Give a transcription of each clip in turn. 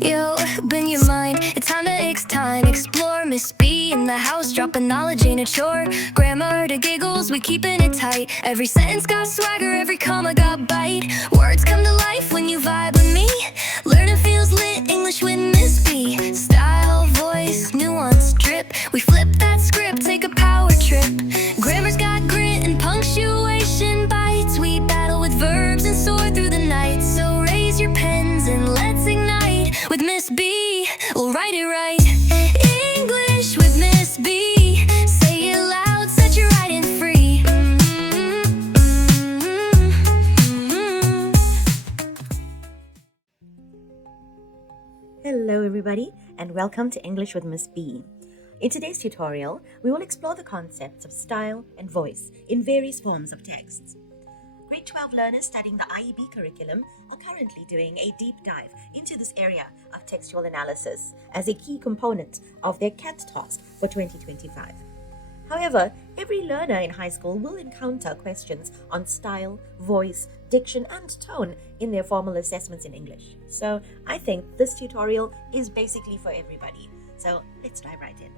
Yo, bend your mind, it's time to X-time. Explore Miss B in the house, dropping knowledge ain't a chore. Grammar to giggles, we keeping it tight. Every sentence got swagger, every comma got bite. Words come to life when you vibe with me. Learning feels lit, English with Miss B. Style, voice, nuance, drip. We flip that script, take a power trip. Grammar's got grit and punctuation bites. We battle with verbs and soar through the night. So raise your pens and let's ignite. With Miss B, we'll write it right. English with Miss B. Say it loud, set your writing free. Hello everybody and welcome to English with Miss B. In today's tutorial, we will explore the concepts of style and voice in various forms of texts. Grade 12 learners studying the IEB curriculum are currently doing a deep dive into this area of textual analysis as a key component of their CAT task for 2025. However, every learner in high school will encounter questions on style, voice, diction, and tone in their formal assessments in English. So I think this tutorial is basically for everybody. So let's dive right in.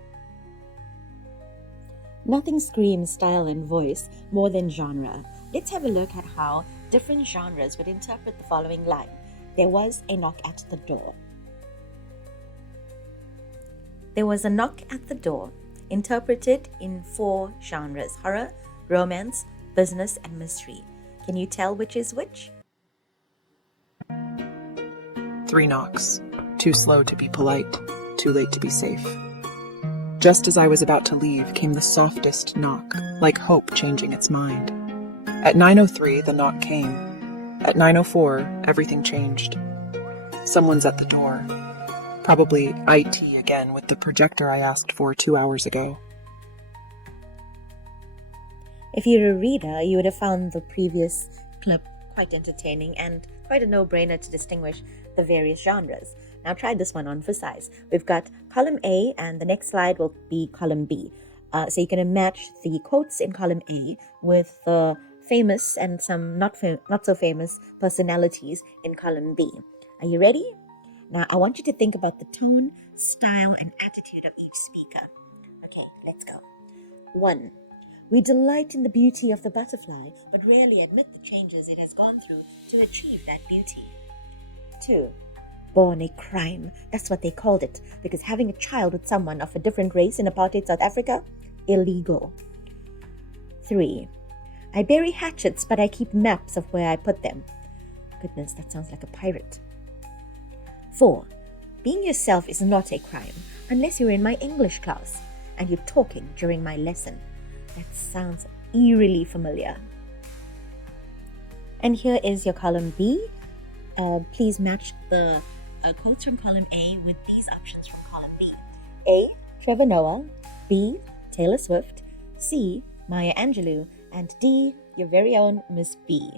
Nothing screams style and voice more than genre. Let's have a look at how different genres would interpret the following line. There was a knock at the door. There was a knock at the door, interpreted in 4 genres: horror, romance, business, and mystery. Can you tell which is which? 3 knocks. Too slow to be polite, too late to be safe. Just as I was about to leave came the softest knock, like hope changing its mind. At 9:03, the knock came. At 9:04, everything changed. Someone's at the door. Probably IT again with the projector I asked for 2 hours ago. If you're a reader, you would have found the previous clip quite entertaining and quite a no-brainer to distinguish the various genres. Now try this one on for size. We've got column A and the next slide will be column B. So you're going to match the quotes in column A with the famous and some not so famous personalities in column B. Are you ready? Now I want you to think about the tone, style, and attitude of each speaker. Okay, let's go. 1. We delight in the beauty of the butterfly, but rarely admit the changes it has gone through to achieve that beauty. 2. Born a crime. That's what they called it, because having a child with someone of a different race in apartheid South Africa, illegal. 3. I bury hatchets, but I keep maps of where I put them. Goodness, that sounds like a pirate. 4. Being yourself is not a crime, unless you're in my English class and you're talking during my lesson. That sounds eerily familiar. And here is your column B. Please match the quotes from column A with these options from column B. A. Trevor Noah. B. Taylor Swift. C. Maya Angelou. And D. Your very own Miss B.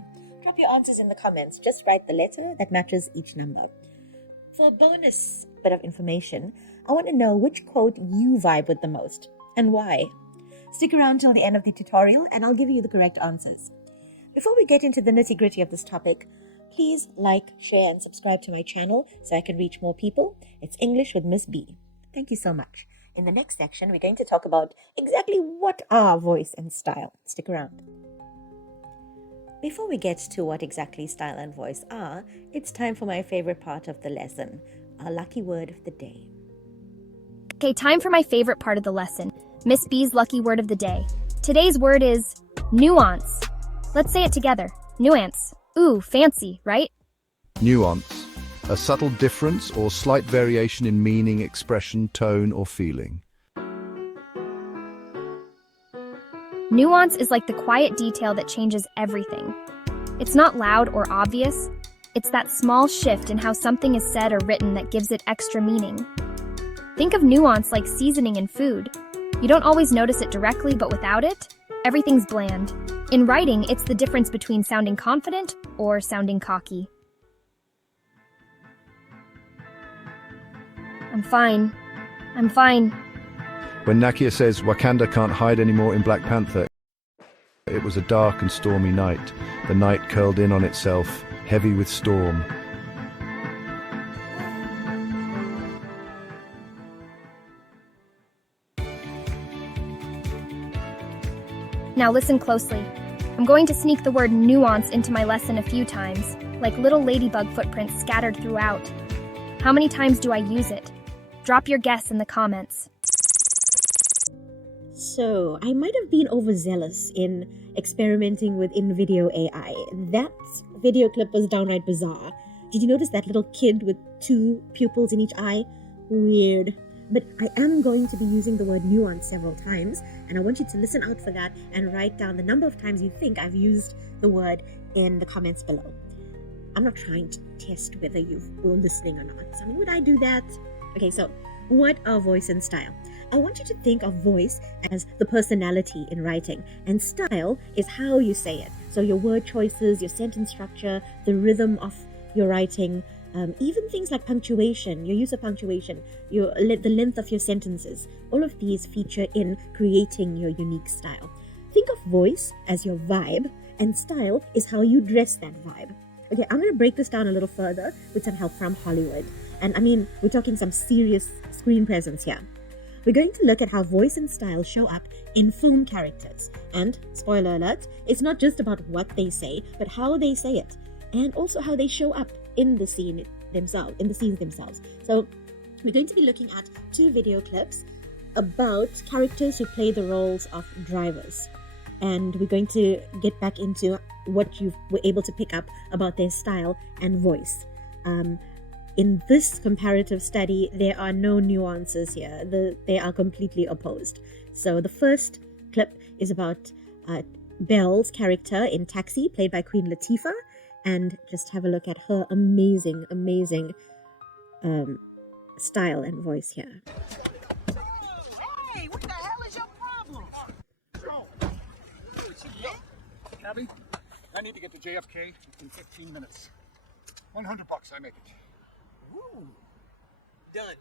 Drop your answers in the comments. Just write the letter that matches each number. For a bonus bit of information, I want to know which quote you vibe with the most and why. Stick around till the end of the tutorial and I'll give you the correct answers. Before we get into the nitty-gritty of this topic, please like, share, and subscribe to my channel so I can reach more people. It's English with Miss B. Thank you so much. In the next section, we're going to talk about exactly what are voice and style. Stick around. Before we get to what exactly style and voice are, it's time for my favorite part of the lesson, our lucky word of the day. Okay, time for my favorite part of the lesson, Miss B's lucky word of the day. Today's word is nuance. Let's say it together. Nuance. Ooh, fancy, right? Nuance. A subtle difference or slight variation in meaning, expression, tone, or feeling. Nuance is like the quiet detail that changes everything. It's not loud or obvious. It's that small shift in how something is said or written that gives it extra meaning. Think of nuance like seasoning in food. You don't always notice it directly, but without it, everything's bland. In writing, it's the difference between sounding confident or sounding cocky. I'm fine. When Nakia says Wakanda can't hide anymore in Black Panther, it was a dark and stormy night. The night curled in on itself, heavy with storm. Now listen closely. I'm going to sneak the word nuance into my lesson a few times, like little ladybug footprints scattered throughout. How many times do I use it? Drop your guess in the comments. So, I might have been overzealous in experimenting with in-video AI. That video clip was downright bizarre. Did you notice that little kid with 2 pupils in each eye? Weird. But I am going to be using the word nuance several times, and I want you to listen out for that and write down the number of times you think I've used the word in the comments below. I'm not trying to test whether you were listening or not. I mean, would I do that? Okay, so what are voice and style? I want you to think of voice as the personality in writing, and style is how you say it. So your word choices, your sentence structure, the rhythm of your writing, even things like punctuation, your use of punctuation, the length of your sentences. All of these feature in creating your unique style. Think of voice as your vibe, and style is how you dress that vibe. Okay, I'm going to break this down a little further with some help from Hollywood. And I mean, we're talking some serious screen presence here. We're going to look at how voice and style show up in film characters. And, spoiler alert, it's not just about what they say, but how they say it. And also how they show up in the scenes themselves. So, we're going to be looking at 2 video clips about characters who play the roles of drivers. And we're going to get back into what you were able to pick up about their style and voice. In this comparative study, there are no nuances here. They are completely opposed. So the first clip is about Belle's character in Taxi, played by Queen Latifah. And just have a look at her amazing style and voice here. Hey, what the hell is your problem? Cabby, I need to get to JFK in 15 minutes. $100 I make it. Woo. Done.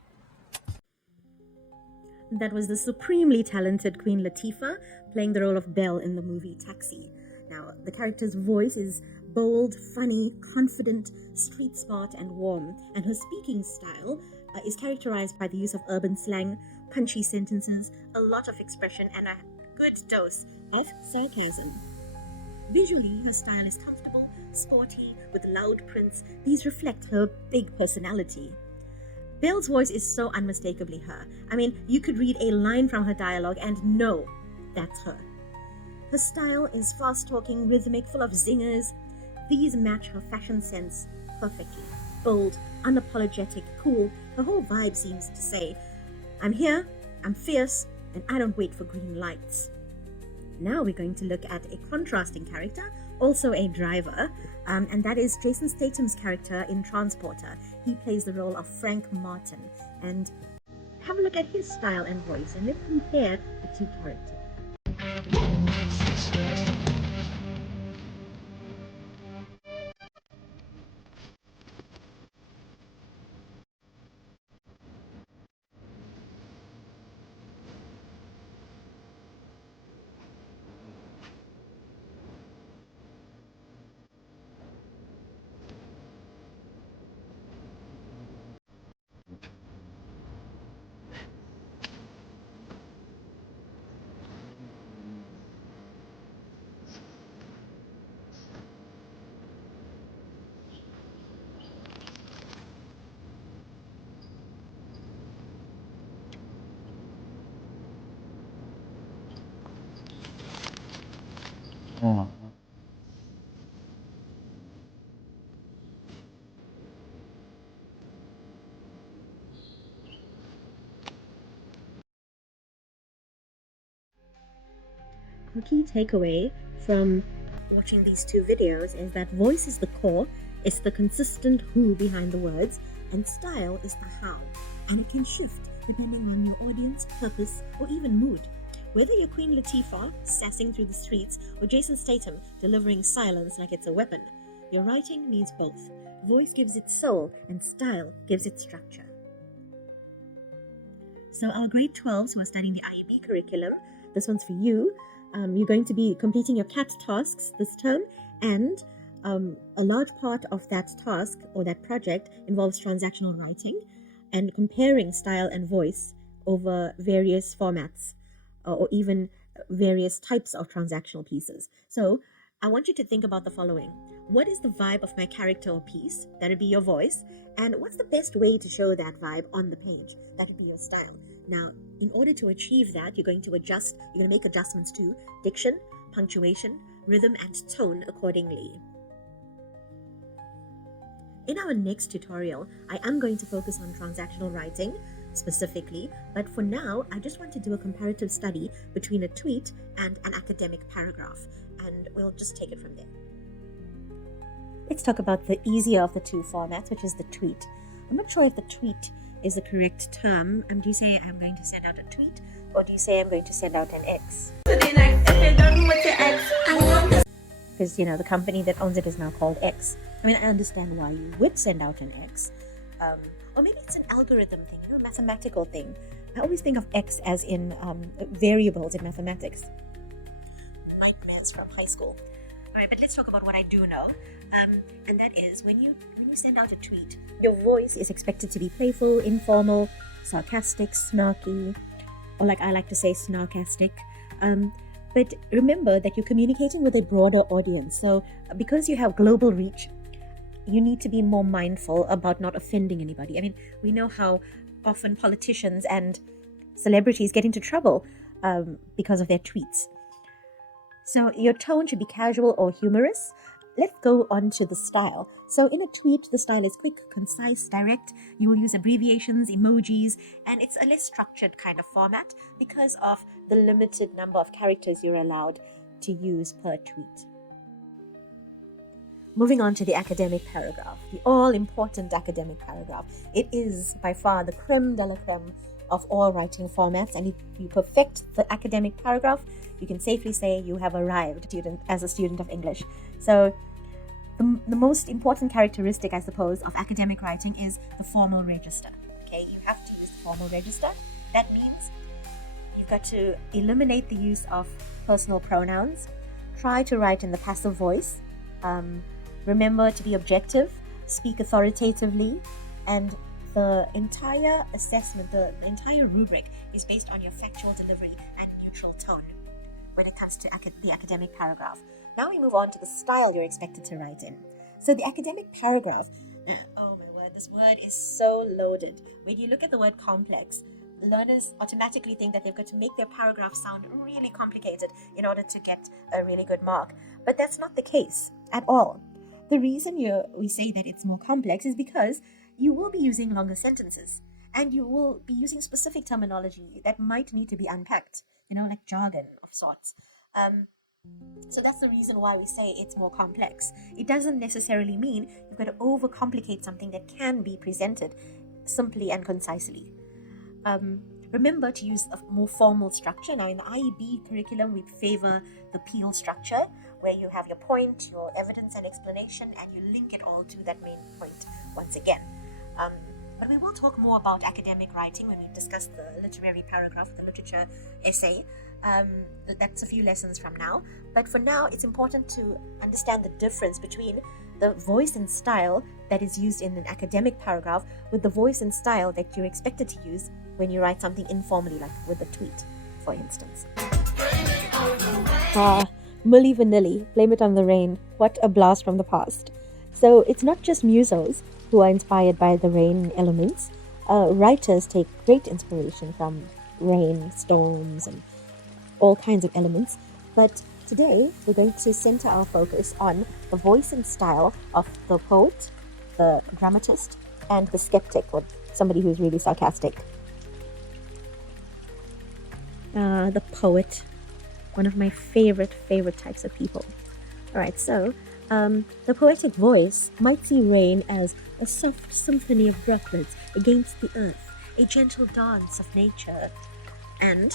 That was the supremely talented Queen Latifah playing the role of Belle in the movie Taxi. Now, the character's voice is bold, funny, confident, street smart, and warm, and her speaking style is characterized by the use of urban slang, punchy sentences, a lot of expression, and a good dose of sarcasm. Visually, her style is comfortable, sporty, with loud prints. These reflect her big personality. Belle's voice is so unmistakably her. I mean, you could read a line from her dialogue and know that's her. Her style is fast-talking, rhythmic, full of zingers. These match her fashion sense perfectly. Bold, unapologetic, cool. Her whole vibe seems to say, I'm here, I'm fierce, and I don't wait for green lights. Now we're going to look at a contrasting character, also a driver, and that is Jason Statham's character in Transporter. He plays the role of Frank Martin. And have a look at his style and voice, and let's compare the 2 characters. The key takeaway from watching these 2 videos is that voice is the core, it's the consistent who behind the words, and style is the how, and it can shift depending on your audience, purpose, or even mood. Whether you're Queen Latifah sassing through the streets or Jason Statham delivering silence like it's a weapon, your writing needs both. Voice gives it soul, and style gives it structure. So our grade 12s who are studying the IEB curriculum, this one's for you. You're going to be completing your CAT tasks this term, and a large part of that task or that project involves transactional writing and comparing style and voice over various formats, or even various types of transactional pieces. So I want you to think about the following. What is the vibe of my character or piece? That would be your voice. And what's the best way to show that vibe on the page? That would be your style. Now, in order to achieve that, you're going to make adjustments to diction, punctuation, rhythm, and tone accordingly. In our next tutorial, I am going to focus on transactional writing specifically, but for now, I just want to do a comparative study between a tweet and an academic paragraph, and we'll just take it from there. Let's talk about the easier of the two formats, which is the tweet. I'm not sure if the tweet is the correct term. Do you say I'm going to send out a tweet, or do you say I'm going to send out an X? Because, the company that owns it is now called X. I understand why you would send out an X. Or maybe it's an algorithm thing, a mathematical thing. I always think of X as in variables in mathematics. Nightmares from high school. All right, but let's talk about what I do know. And that is when you send out a tweet, your voice is expected to be playful, informal, sarcastic, snarky, or like I like to say, snarkastic. But remember that you're communicating with a broader audience. So because you have global reach, you need to be more mindful about not offending anybody. We know how often politicians and celebrities get into trouble because of their tweets. So your tone should be casual or humorous. Let's go on to the style. So in a tweet, the style is quick, concise, direct. You will use abbreviations, emojis, and it's a less structured kind of format because of the limited number of characters you're allowed to use per tweet. Moving on to the academic paragraph, the all-important academic paragraph. It is by far the creme de la creme of all writing formats, and if you perfect the academic paragraph, you can safely say you have arrived as a student of English. So the most important characteristic, I suppose, of academic writing is the formal register. Okay, you have to use the formal register. That means you've got to eliminate the use of personal pronouns. Try to write in the passive voice. Remember to be objective, speak authoritatively, and the entire assessment, the entire rubric is based on your factual delivery and neutral tone when it comes to the academic paragraph. Now we move on to the style you're expected to write in. So the academic paragraph, oh my word, this word is so loaded. When you look at the word complex, learners automatically think that they've got to make their paragraph sound really complicated in order to get a really good mark. But that's not the case at all. The reason we say that it's more complex is because you will be using longer sentences and you will be using specific terminology that might need to be unpacked, like jargon of sorts. So that's the reason why we say it's more complex. It doesn't necessarily mean you've got to overcomplicate something that can be presented simply and concisely. Remember to use a more formal structure. Now, in the IEB curriculum, we favor the peel structure, where you have your point, your evidence and explanation, and you link it all to that main point once again. But we will talk more about academic writing when we discuss the literary paragraph, the literature essay. That's a few lessons from now. But for now, it's important to understand the difference between the voice and style that is used in an academic paragraph with the voice and style that you're expected to use when you write something informally, like with a tweet, for instance. Milli Vanilli, Blame It on the Rain. What a blast from the past. So it's not just musos who are inspired by the rain elements. Writers take great inspiration from rain, storms, and all kinds of elements. But today, we're going to center our focus on the voice and style of the poet, the dramatist, and the skeptic, or somebody who's really sarcastic. The poet, one of my favorite types of people. Alright, so the poetic voice might see rain as a soft symphony of droplets against the earth, a gentle dance of nature. And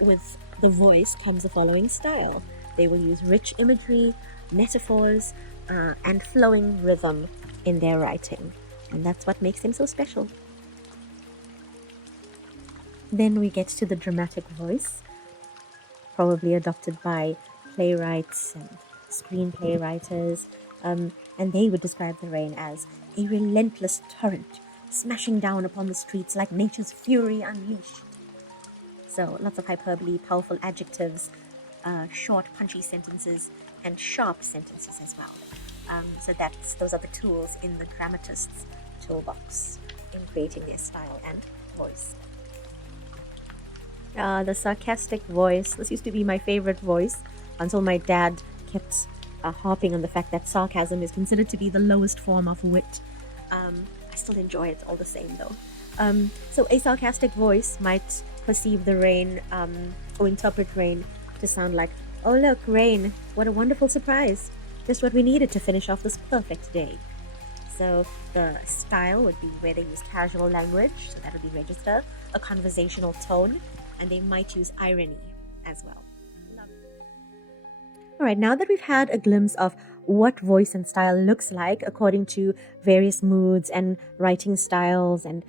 with the voice comes the following style. They will use rich imagery, metaphors, and flowing rhythm in their writing. And that's what makes them so special. Then we get to the dramatic voice, probably adopted by playwrights and screenplay writers, and they would describe the rain as a relentless torrent smashing down upon the streets like nature's fury unleashed. So lots of hyperbole, powerful adjectives, short, punchy sentences and sharp sentences as well. So those are the tools in the grammatist's toolbox in creating their style and voice. The sarcastic voice. This used to be my favorite voice until my dad kept harping on the fact that sarcasm is considered to be the lowest form of wit. I still enjoy it all the same though. So a sarcastic voice might perceive the rain or interpret rain to sound like, "Oh look, rain, what a wonderful surprise. Just what we needed to finish off this perfect day." So the style would be where they use casual language, so that would be register, a conversational tone, and they might use irony as well. All right, now that we've had a glimpse of what voice and style looks like according to various moods and writing styles and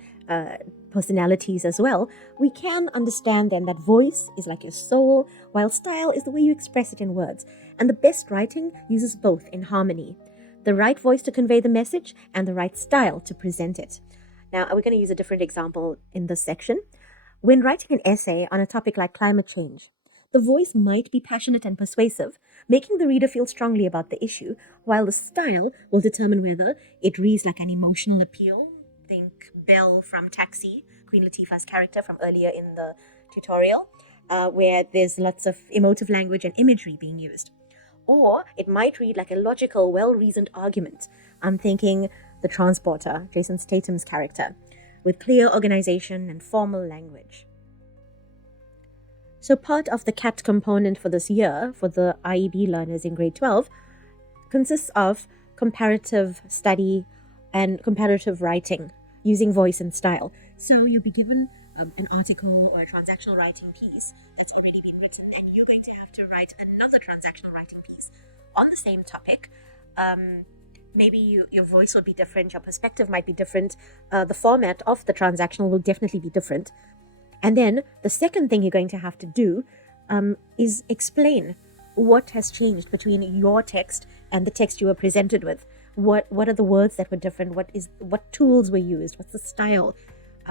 personalities as well, we can understand then that voice is like your soul, while style is the way you express it in words. And the best writing uses both in harmony. The right voice to convey the message and the right style to present it. Now, we're going to use a different example in this section. When writing an essay on a topic like climate change, the voice might be passionate and persuasive, making the reader feel strongly about the issue, while the style will determine whether it reads like an emotional appeal. Think Belle from Taxi, Queen Latifah's character from earlier in the tutorial, where there's lots of emotive language and imagery being used. Or it might read like a logical, well-reasoned argument. I'm thinking The Transporter, Jason Statham's character, with clear organization and formal language. So part of the CAT component for this year, for the IEB learners in grade 12, consists of comparative study and comparative writing using voice and style. So you'll be given an article or a transactional writing piece that's already been written, and you're going to have to write another transactional writing piece on the same topic. Maybe your voice will be different, your perspective might be different, the format of the transactional will definitely be different. And then the second thing you're going to have to do is explain what has changed between your text and the text you were presented with. What are the words that were different? What tools were used? What's the style?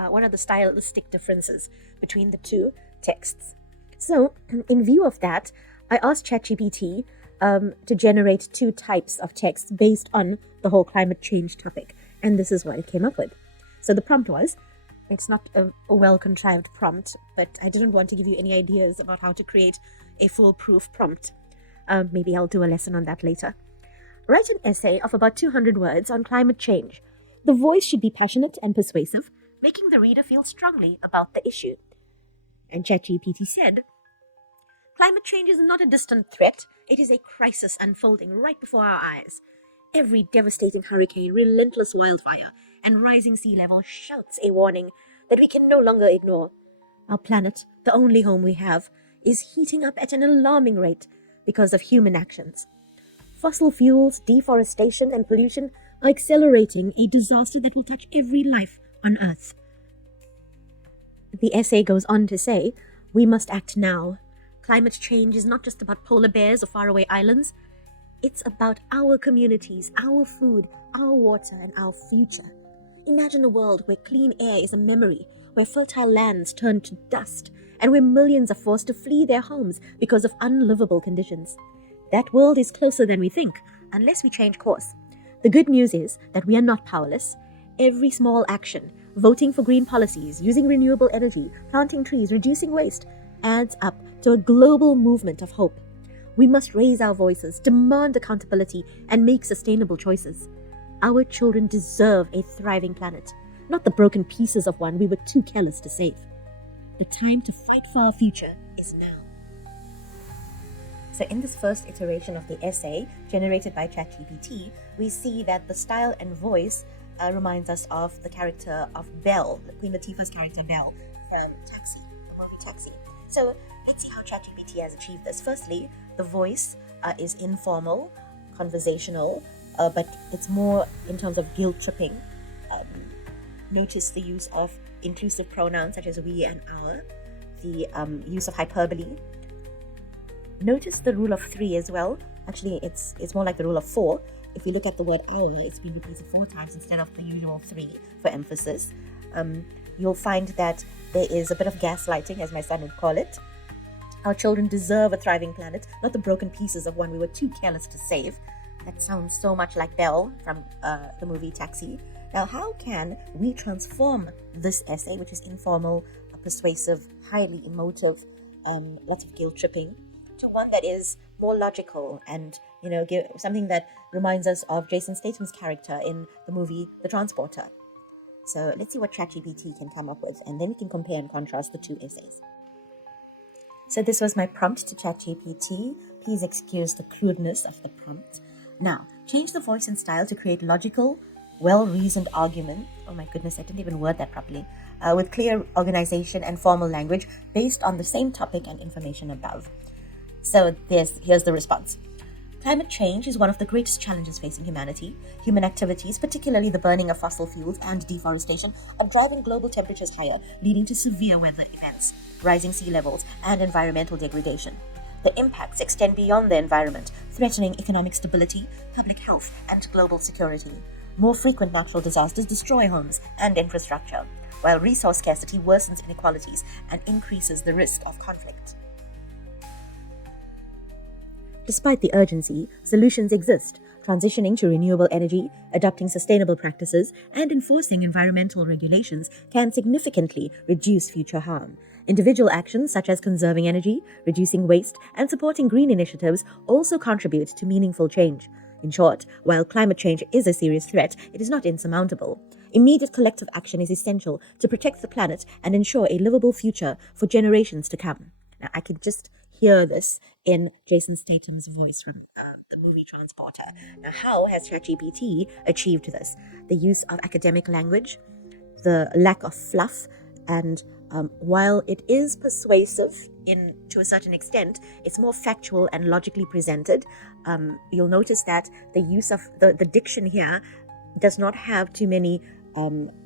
What are the stylistic differences between the two texts? So, in view of that, I asked ChatGPT to generate 2 types of text based on the whole climate change topic, and this is what it came up with. So the prompt was, it's not a well-contrived prompt, but I didn't want to give you any ideas about how to create a foolproof prompt. Maybe I'll do a lesson on that later. Write an essay of about 200 words on climate change. The voice should be passionate and persuasive, making the reader feel strongly about the issue. And ChatGPT said, "Climate change is not a distant threat. It is a crisis unfolding right before our eyes. Every devastating hurricane, relentless wildfire, and rising sea level shouts a warning that we can no longer ignore. Our planet, the only home we have, is heating up at an alarming rate because of human actions. Fossil fuels, deforestation, and pollution are accelerating a disaster that will touch every life on Earth." The essay goes on to say, "We must act now. Climate change is not just about polar bears or faraway islands. It's about our communities, our food, our water, and our future. Imagine a world where clean air is a memory, where fertile lands turn to dust, and where millions are forced to flee their homes because of unlivable conditions. That world is closer than we think, unless we change course. The good news is that we are not powerless. Every small action, voting for green policies, using renewable energy, planting trees, reducing waste, adds up to a global movement of hope. We must raise our voices, demand accountability, and make sustainable choices. Our children deserve a thriving planet, not the broken pieces of one we were too careless to save. The time to fight for our future is now." So in this first iteration of the essay, generated by ChatGPT, we see that the style and voice reminds us of the character of Belle, Queen Latifah's character Belle from Taxi, the movie Taxi. So let's see how ChatGPT has achieved this. Firstly, the voice is informal, conversational, but it's more in terms of guilt-tripping. Notice the use of inclusive pronouns such as we and our, the use of hyperbole. Notice the rule of 3 as well. Actually, it's more like the rule of 4. If you look at the word our, it's been repeated 4 times instead of the usual 3 for emphasis. You'll find that there is a bit of gaslighting, as my son would call it. Our children deserve a thriving planet, not the broken pieces of one we were too careless to save. That sounds so much like Belle from the movie Taxi. Now, how can we transform this essay, which is informal, persuasive, highly emotive, lots of guilt tripping, to one that is more logical and, give something that reminds us of Jason Statham's character in the movie The Transporter? So let's see what ChatGPT can come up with, and then we can compare and contrast the two essays. So this was my prompt to ChatGPT. Please excuse the crudeness of the prompt. Now, change the voice and style to create logical, well-reasoned argument. Oh my goodness, I didn't even word that properly. With clear organization and formal language based on the same topic and information above. So here's the response. Climate change is one of the greatest challenges facing humanity. Human activities, particularly the burning of fossil fuels and deforestation, are driving global temperatures higher, leading to severe weather events, rising sea levels, and environmental degradation. The impacts extend beyond the environment, threatening economic stability, public health, and global security. More frequent natural disasters destroy homes and infrastructure, while resource scarcity worsens inequalities and increases the risk of conflict. Despite the urgency, solutions exist. Transitioning to renewable energy, adopting sustainable practices, and enforcing environmental regulations can significantly reduce future harm. Individual actions such as conserving energy, reducing waste, and supporting green initiatives also contribute to meaningful change. In short, while climate change is a serious threat, it is not insurmountable. Immediate collective action is essential to protect the planet and ensure a livable future for generations to come. Now, I can just hear this in Jason Statham's voice from the movie Transporter. Now, how has ChatGPT achieved this? The use of academic language, the lack of fluff, and while it is persuasive to a certain extent, it's more factual and logically presented. You'll notice that the use of the diction here does not have too many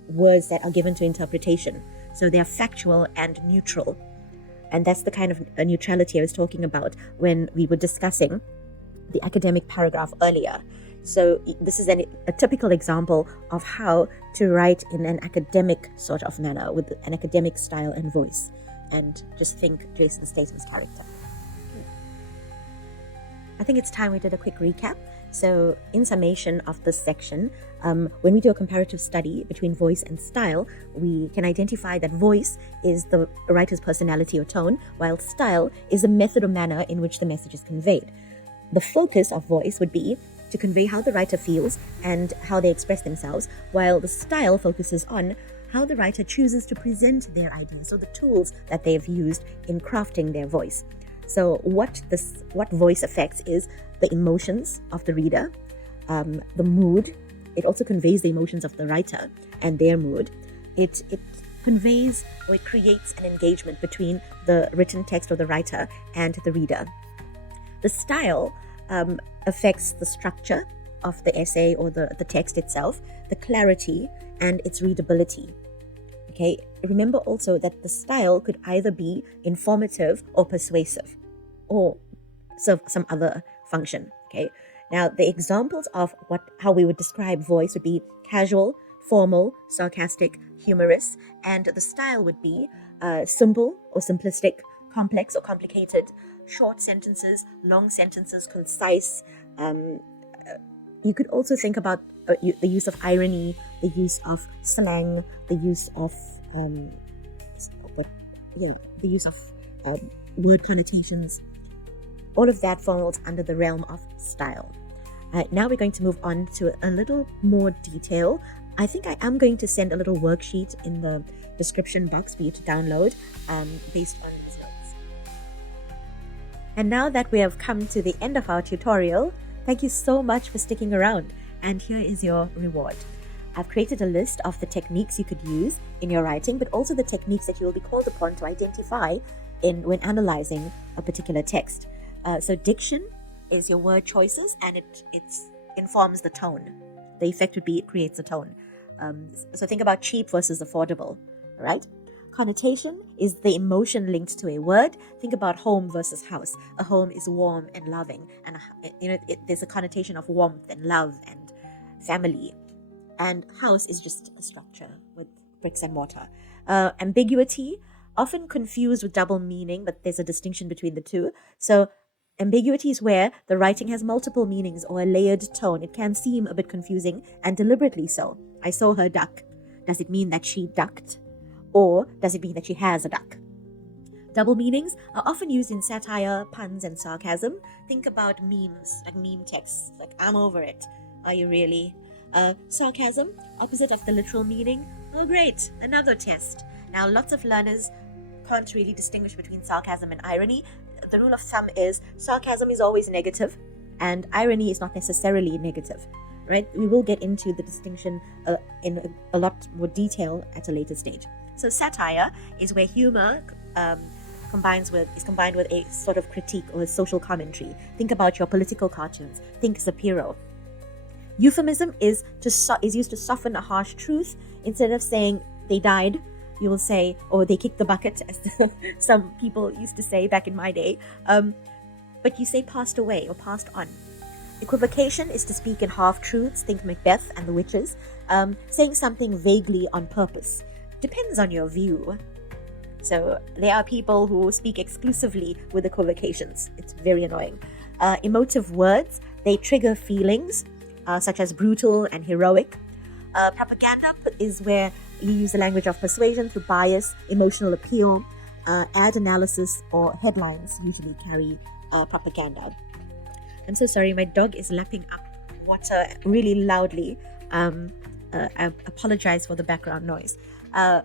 words that are given to interpretation. So they are factual and neutral. And that's the kind of neutrality I was talking about when we were discussing the academic paragraph earlier. So this is a typical example of how to write in an academic sort of manner with an academic style and voice. And just think Jason Statham's character. I think it's time we did a quick recap. So in summation of this section, when we do a comparative study between voice and style, we can identify that voice is the writer's personality or tone, while style is the method or manner in which the message is conveyed. The focus of voice would be to convey how the writer feels and how they express themselves, while the style focuses on how the writer chooses to present their ideas, so the tools that they have used in crafting their voice. So what voice affects is the emotions of the reader, the mood. It also conveys the emotions of the writer and their mood. It conveys or it creates an engagement between the written text or the writer and the reader. The style affects the structure of the essay or the text itself, the clarity, and its readability. Okay, remember also that the style could either be informative or persuasive or serve some other function. Okay, now the examples of how we would describe voice would be casual, formal, sarcastic, humorous, and the style would be simple or simplistic, complex or complicated, short sentences, long sentences, concise. You could also think about the use of irony, the use of slang, the use of word connotations. All of that falls under the realm of style. Now we're going to move on to a little more detail. I think I am going to send a little worksheet in the description box for you to download based on these notes. And now that we have come to the end of our tutorial, thank you so much for sticking around. And here is your reward. I've created a list of the techniques you could use in your writing, but also the techniques that you will be called upon to identify when analyzing a particular text. So diction is your word choices, and it informs the tone. The effect would be it creates a tone. So think about cheap versus affordable, right? Connotation is the emotion linked to a word. Think about home versus house. A home is warm and loving, and there's a connotation of warmth and love and family. And house is just a structure with bricks and mortar. Ambiguity, often confused with double meaning, but there's a distinction between the two. So ambiguity is where the writing has multiple meanings or a layered tone. It can seem a bit confusing, and deliberately so. I saw her duck. Does it mean that she ducked? Or does it mean that she has a duck? Double meanings are often used in satire, puns, and sarcasm. Think about memes, like meme texts, like I'm over it. Are you really? Sarcasm, opposite of the literal meaning. Oh great, another test. Now lots of learners can't really distinguish between sarcasm and irony. The rule of thumb is sarcasm is always negative and irony is not necessarily negative, right? We will get into the distinction in a lot more detail at a later stage. So satire is where humor combined with a sort of critique or a social commentary. Think about your political cartoons. Think Zapiro. Euphemism is used to soften a harsh truth. Instead of saying they died, you will say, or they kicked the bucket, as some people used to say back in my day. But you say passed away or passed on. Equivocation is to speak in half-truths. Think Macbeth and the witches. Saying something vaguely on purpose. Depends on your view. So there are people who speak exclusively with equivocations. It's very annoying. Emotive words, they trigger feelings, such as brutal and heroic. Propaganda is where you use the language of persuasion through bias, emotional appeal. Ad analysis or headlines usually carry propaganda. I'm so sorry, my dog is lapping up water really loudly. I apologize for the background noise.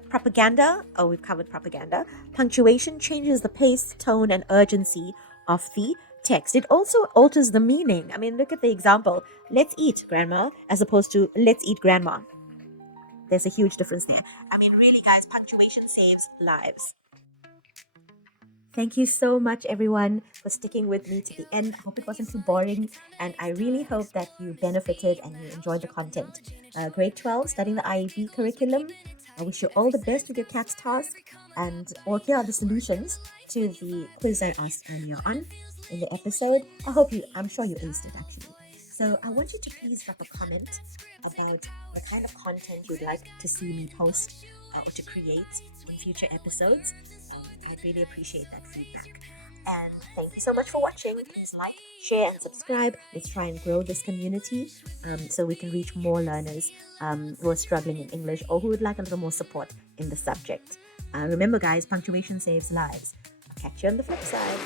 Propaganda, we've covered propaganda. Punctuation changes the pace, tone, and urgency of the text. It also alters the meaning. I mean, look at the example. Let's eat, Grandma, as opposed to let's eat, Grandma. There's a huge difference there. I mean, really, guys, punctuation saves lives. Thank you so much, everyone, for sticking with me to the end. I hope it wasn't too boring, and I really hope that you benefited and you enjoyed the content. Grade 12, studying the IEB curriculum. I wish you all the best with your CATS task, and here are the solutions to the quiz I asked earlier on in the episode. I'm sure you aced it actually. So I want you to please drop a comment about the kind of content you'd like to see me post or to create in future episodes. I'd really appreciate that feedback. And thank you so much for watching. Please like, share, and subscribe. Let's try and grow this community so we can reach more learners who are struggling in English or who would like a little more support in the subject. Remember, guys, punctuation saves lives. I'll catch you on the flip side.